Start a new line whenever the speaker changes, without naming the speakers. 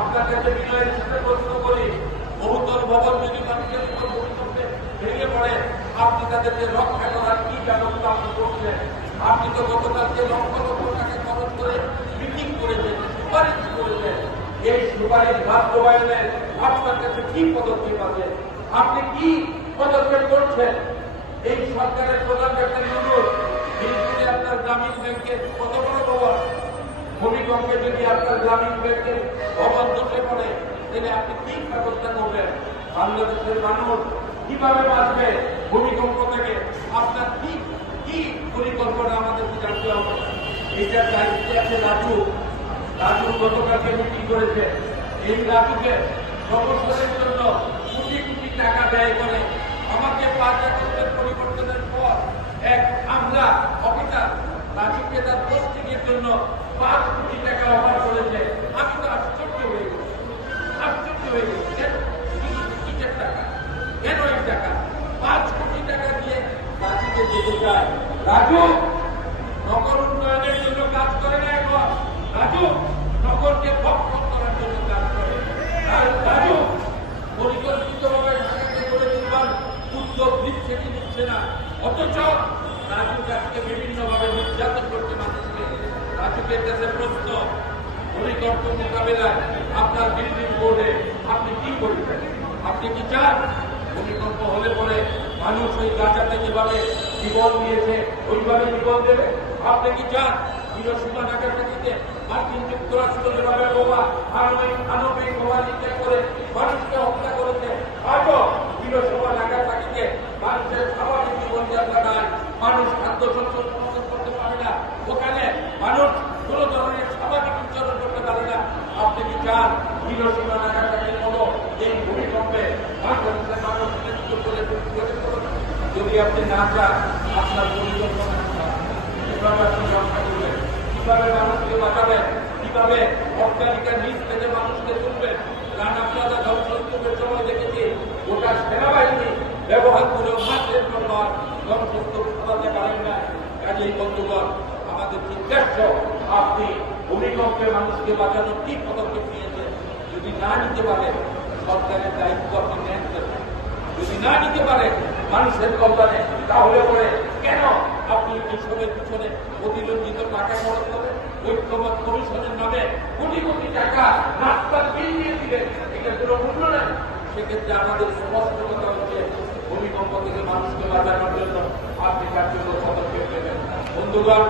আপনার কাছে ভেঙে পড়ে, আপনি তো গতকালকে লক্ষ লক্ষ টাকা করে মিটিং করেছেন, সুপারিশ করেছেন, এই সুপারিশ বাস্তবায়নের আপনার কাছে কি পদক্ষেপ আছে? আপনি কি পদক্ষেপ করছেন? এই সরকারের প্রধান ব্যক্তি অনুরোধ বিলকুলে আপনার গ্রামীণ ব্যাংকের কত বড় ভবন ভূমিকম্পে যদি আপনার গ্রামীণ ব্যাংকের ভবন ধসে পড়ে তাহলে আপনি কি ব্যবস্থা করবেন? বাংলাদেশের মানুষ কীভাবে বাঁচবে ভূমিকম্প থেকে? আপনার কি কি পরিকল্পনা আমাদেরকে জানতে হবে? এইটার দায়িত্বে আছে রাজু। রাজু গতকালকে মিটিং করেছে। এই রাজুকে গবেষণের জন্য কোটি কোটি টাকা ব্যয় করে আমাকে পাঁচ আগস্টের পরিবর্তনের পর এক আমরা অফিসার রাজুকে তার পোস্টিংয়ের জন্য পাঁচ কোটি টাকা অফার করেছে। আমি তো আশ্চর্য হয়ে গেছি। আশ্চর্য হয়ে গেছি। উন্নয়নের কাজ করে না? অথচ মানুষকে ওইভাবে জীবন আপনি কি চান? হিরোসীমা নাগাসাকিতে মার্কিন যুক্তরাষ্ট্র করে মানুষকে হত্যা করেছে, আজও নাগাসাকিতে মানুষের স্বাভাবিক জীবনযাত্রা নাই মানুষ খাদ্য শস্য উৎপাদন করতে পারে না ওখানে মানুষ কোনো ধরনের স্বাভাবিক উচ্চারণ করতে পারে না আপনি কি চান হিরোসীমা নাগাসাকির মতো এই ভূমিকম্পে বাংলাদেশের মানুষ মৃত্যু করে করে করুন? যদি আপনি না চান আপনার কীভাবে মানুষকে বাঁচাবেন? কীভাবে অট্টালিকার নিচ থেকে মানুষকে তুলবেন? রানা প্লাজা ধ্বংসস্তূপের সময় দেখেছি। সেনাবাহিনী ব্যবহার করে মাসের সরাতে পারেন না। কাজেই বন্ধুগণ, আমাদের জিজ্ঞাসা আপনি ভূমিকম্পে মানুষকে বাঁচানোর কি পদক্ষেপ নিয়েছেন? যদি না নিতে পারেন, সরকারের দায়িত্ব আপনি নেন যদি না নিতে পারে মানুষের কল্যাণে। তাহলে পরে কেন আপনি এইসবের পিছনে অতিরঞ্জিত টাকা খরচ করেন ঐক্যমত কমিশনের নামে কোটি কোটি টাকা রাস্তা বিল দিয়ে দিলেন? এটা কোনো মূল্য নাই। সেক্ষেত্রে আমাদের সমস্ত কথা হচ্ছে ভূমিকম্প থেকে মানুষকে বাঁচানোর জন্য আপনি কার্যকর পদক্ষেপ নেবেন। বন্ধুগণ